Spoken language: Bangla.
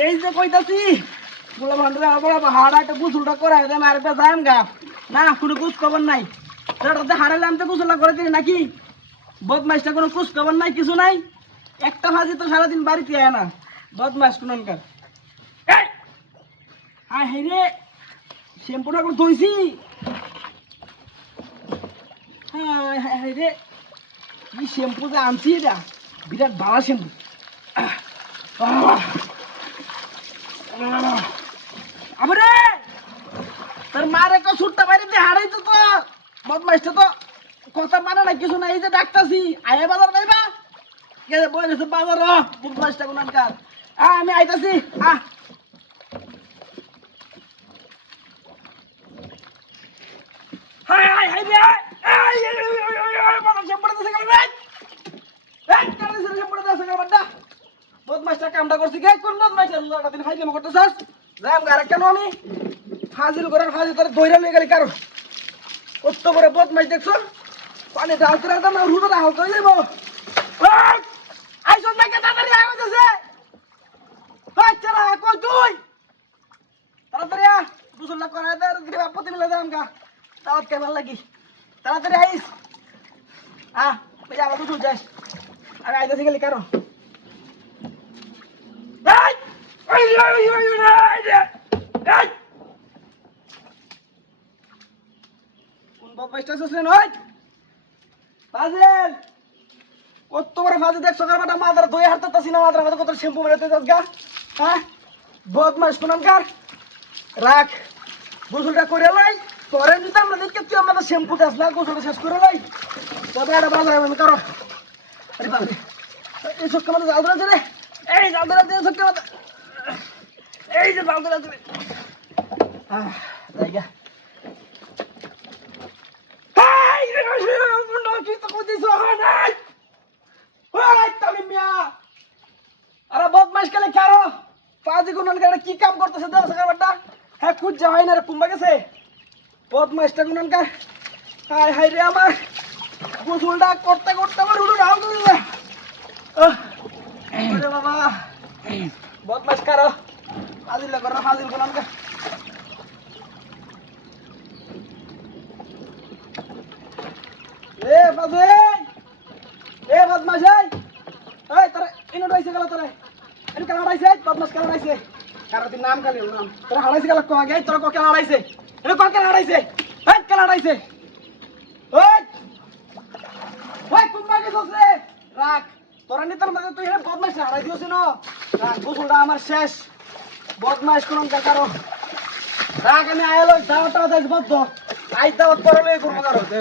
এই যে কইতাছি বলে ভান্ডারে আবার হাড়া একটা গুসলটা করাই দে মারবে যাম গা না কোনো কুছ খবর নাই সেটাতে হারালে আমি তো গুসলটা করে দিই নাকি বদমাইশটা কোনো কুছ খবর নাই কিছু নাই একটা ভাজি তো সারাদিন বাড়িতে আয় না বদমাইশ কোনকার হ্যাঁ হে রে শ্যাম্পুটা করে ধুইছি হ্যাঁ হ্যাঁ রে এই শ্যাম্পু যে আনছি এটা বিরাট ভালো শ্যাম্পু আবরে তোর মারে কো ছুটটা বাড়িতে হারাইতো তো বদমাইশটা তো কথা মানে না কিছু না এই যে ডাকতাছি আয়া বাজার যাইবা কে বলেছে বাজার বদমাইশটা কোনকার আমি আইতাছি হাই হাই হাই রে এই বাজার শ্যাম্পুটা দিছে কেন রে এই কারে দিছে শ্যাম্পুটা দিছে কেন বাড্ডা বদমাইশটা কামটা করছি কে কোন বদমাইশটা লড়াটা দিন ফাইজলাম করতেছস যাম গারে কেন আমি ফাজিল করার ফাজিল তোর দইরা লই গেলি কারণ কত বড় বদমাইশ দেখছো পানি ঢাল করে দাও না রুটো ঢাল করে দেব আইসন না কে তাড়াতাড়ি আয় হইতাছে ওই চলা কই তুই তাড়াতাড়ি আ দুসলা করে দে রে আপত্তি মিলা যাম গা দাওয়াত কেমন লাগি তাড়াতাড়ি আইস ওই আবার দুটো যাস আর আইতাছি গেলি কারণ কোন বদমাইশটা আছে নয় ফাজিল কত বড় ফাজিল দেখ সকালবেলা মাদার দই হারতাছি না মাদার মধ্যে কত শ্যাম্পু মেরে যাস গা বদমাইশ কোনকার রাখ গোসলটা করে লাই তোরে নিতে আমরা দেখতে তুই আমাদের শ্যাম্পু দাস না গোসলটা শেষ করে লাই তবে এটা বাজার আমি করো আরে বাবা এই সব কামাতে জাল ধরে রে এই জাল ধরে দে সব কামাতে এই যে জাল ধরে রে জায়গা আরে বদমাইশ কেলে কারো পাজি গুনন করে কি কাম করতেছে দাও সকালটা হ্যাঁ খুঁজ যা হয় না রে কুম্বা গেছে বদমাইশটা গুনন কার হাই হাই রে আমার গোসলটা করতে করতে আমার উড়ু রাও দিলে আরে বাবা বদমাইশ কারো ফাজিল করো ফাজিল গুনন কা এ বাজে এ বদমাশ এই তোরা ইনো ডাইছে গেল তোরা এন কেন ডাইছে বদমাশ কেন ডাইছে কার দিন নাম খালি নাম তোরা হারাইছে গেল কো আগে তোরা কো কেন হারাইছে এনে কো কেন হারাইছে এই কেন হারাইছে ওই ওই কুম্বা কে দোসরে রাখ তোরা নিতর মধ্যে তুই এ বদমাশ হারাই দিওছ না রাখ গোসলটা আমার শেষ বদমাশ কোন কারো রাখ আমি আইলো দাওটা দাস বদ্ধ আই দাওত করলে করব কারো